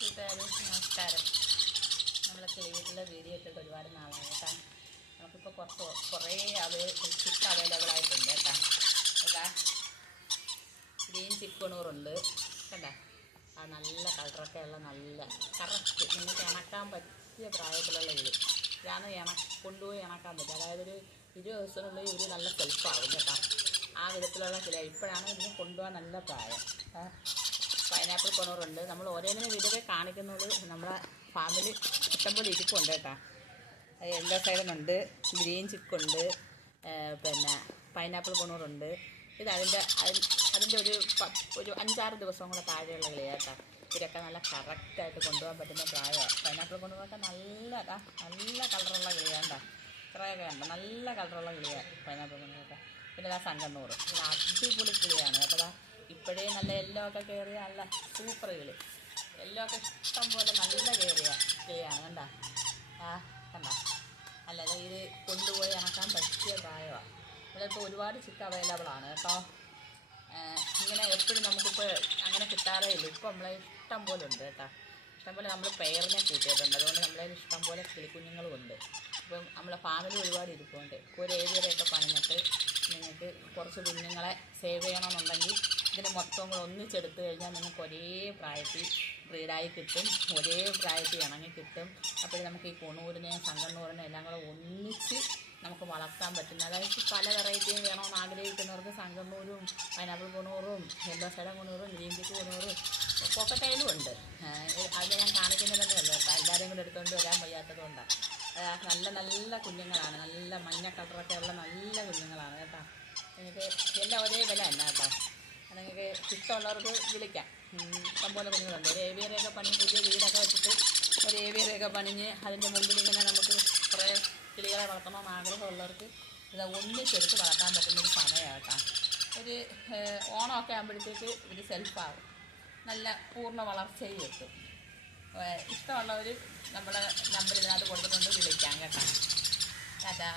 കൂട്ടുകാരെ നമസ്കാരം. നമ്മളൊക്കെ വീട്ടിലെ വീഡിയോ ഇട്ടിട്ട് ഒരുപാട് നാളായി കേട്ടോ. നമുക്കിപ്പോൾ കുറേ ചിക്ക് അവൈലബിൾ ആയിട്ടുണ്ട് കേട്ടോ. കേട്ടാ ഗ്രീൻ ചിക്കണൂറുണ്ട് കേട്ടോ. ആ നല്ല കളറൊക്കെ ഉള്ള നല്ല കറക്റ്റ് നിങ്ങൾക്ക് ഇണക്കാൻ പറ്റിയ പ്രായത്തിലുള്ള ഇത് ഇതാണ്. കൊണ്ടുപോയി ഇണക്കാൻ പറ്റും. അതായത് ഒരു 20 ദിവസത്തിനുള്ളിൽ ഇവർ നല്ല സെൽഫാവും കേട്ടോ. ആ വിധത്തിലുള്ള കിലോ ഇപ്പോഴാണ് ഇതിന് കൊണ്ടുപോകാൻ നല്ല പ്രായം. പൈനാപ്പിൾ കൊണൂറുണ്ട്. നമ്മൾ ഓരോന്നിനും വീഡിയോ കാണിക്കുന്നത് നമ്മളെ ഫാമിൽ ഇഷ്ടംപോലെ ഇരിപ്പുണ്ട് കേട്ടോ. എല്ലാ സൈഡിനുണ്ട്. ഗ്രീൻ ചിക്കുണ്ട്, പിന്നെ പൈനാപ്പിൾ കൊണൂറുണ്ട്. ഇത് അതിൻ്റെ ഒരു 5-6 ദിവസം കൂടെ താഴെയുള്ള കിളിയാണ് കേട്ടോ. ഇവരൊക്കെ നല്ല കറക്റ്റായിട്ട് കൊണ്ടുപോകാൻ പറ്റുന്ന പ്രായമാണ്. പൈനാപ്പിൾ കൊണൂറൊക്കെ നല്ല കളറുള്ള കിളിയാണ് കേട്ടോ. ഇത്രയൊക്കെ ഉണ്ട്, നല്ല കളറുള്ള കിളിയാണ് പൈനാപ്പിൾ കൊണൂറൊക്കെ. പിന്നെ ഇതാ സംഘന്നൂറ്, ഇത് അടിപൊളി കിളിയാണ് കേട്ടോ. ഇപ്പോഴേ നല്ല എല്ലോ ഒക്കെ കയറിയ നല്ല സൂപ്പർ കിളി. എല്ലോ ഒക്കെ ഇഷ്ടം പോലെ നല്ല കയറിയ കിളിയാണ് കണ്ട. കണ്ട അല്ലാതെ ഇത് കൊണ്ടുപോയി ഇണക്കാൻ പറ്റിയ പ്രായമാണ്. ഇതിപ്പോൾ ഒരുപാട് ചിക്ക് അവൈലബിൾ ആണ് കേട്ടോ. ഇങ്ങനെ എപ്പോഴും നമുക്കിപ്പോൾ അങ്ങനെ കിട്ടാറേ ഇല്ല. ഇപ്പോൾ നമ്മളെ ഇഷ്ടം പോലെ ഉണ്ട് കേട്ടോ. ഇഷ്ടംപോലെ നമ്മൾ പെയറിനെ കൂട്ടിയിട്ടുണ്ട്. അതുകൊണ്ട് നമ്മളെ ഇഷ്ടം പോലെ കിളിക്കുഞ്ഞുങ്ങളും ഉണ്ട്. ഇപ്പം നമ്മളെ ഫാമിലി ഒരുപാട് ഇരിപ്പുണ്ട്. ഒരു ഏരിയയൊക്കെ പണിഞ്ഞിട്ട് നിങ്ങൾക്ക് കുറച്ച് കുഞ്ഞുങ്ങളെ സേവ് ചെയ്യണമെന്നുണ്ടെങ്കിൽ ഇതിന് മൊത്തം കൂടെ ഒന്നിച്ചെടുത്ത് കഴിഞ്ഞാൽ നിങ്ങൾക്ക് ഒരേ പ്രായത്തിൽ ബ്രീഡായി കിട്ടും, ഒരേ പ്രായത്തിൽ ഇണങ്ങി കിട്ടും. അപ്പോൾ നമുക്ക് ഈ കൊണൂരിനെയും സംഘണ്ണൂരിനെയും എല്ലാം കൂടെ ഒന്നിച്ച് നമുക്ക് വളർത്താൻ പറ്റും. അതായത് പല വെറൈറ്റിയും വേണമെന്ന് ആഗ്രഹിക്കുന്നവർക്ക് സംഘണ്ണൂരും പൈനാപ്പിൾ കൊണൂറും യെല്ലോ സൈഡൻ കൊണൂറും ഗ്രീൻ ചിക്ക് കൊണൂറും പോക്കറ്റയിലും ഉണ്ട്. അത് ഞാൻ കാണിക്കുന്നത് തന്നെയല്ലോ കേട്ടോ. എല്ലാവരെയും കൂടെ എടുത്തുകൊണ്ട് വരാൻ വയ്യാത്തത് കൊണ്ടാണ്. നല്ല കുഞ്ഞുങ്ങളാണ്. നല്ല മഞ്ഞ കളറൊക്കെ ഉള്ള നല്ല കുഞ്ഞുങ്ങളാണ് കേട്ടോ. നിങ്ങൾക്ക് എല്ലാം ഒരേ വില തന്നെ കേട്ടോ. നിങ്ങൾക്ക് ഇഷ്ടമുള്ളവർക്ക് വിളിക്കാം. ഇഷ്ടംപോലെ കുഞ്ഞുങ്ങളുണ്ട്. ഒരു ഏവിയറയൊക്കെ പുതിയ വീടൊക്കെ വെച്ചിട്ട് ഒരു ഏവിയറയൊക്കെ പണിഞ്ഞ് അതിൻ്റെ മുമ്പിൽ ഇങ്ങനെ നമുക്ക് കുറേ കിളികളെ വളർത്തണമെന്ന് ആഗ്രഹമുള്ളവർക്ക് ഇത് ഒന്നിച്ചെടുത്ത് വളർത്താൻ പറ്റുന്നൊരു സമയമാണ് കേട്ടോ. ഒരു ഓണമൊക്കെ ആകുമ്പോഴത്തേക്ക് ഇത് സെൽഫാകും, നല്ല പൂർണ്ണ വളർച്ചയും എത്തും. ഇഷ്ടമുള്ളവർ നമ്മുടെ നമ്പർ ഇതിനകത്ത് കൊടുത്തിട്ടുണ്ട്, വിളിക്കാം കേട്ടോ. ടാറ്റാ.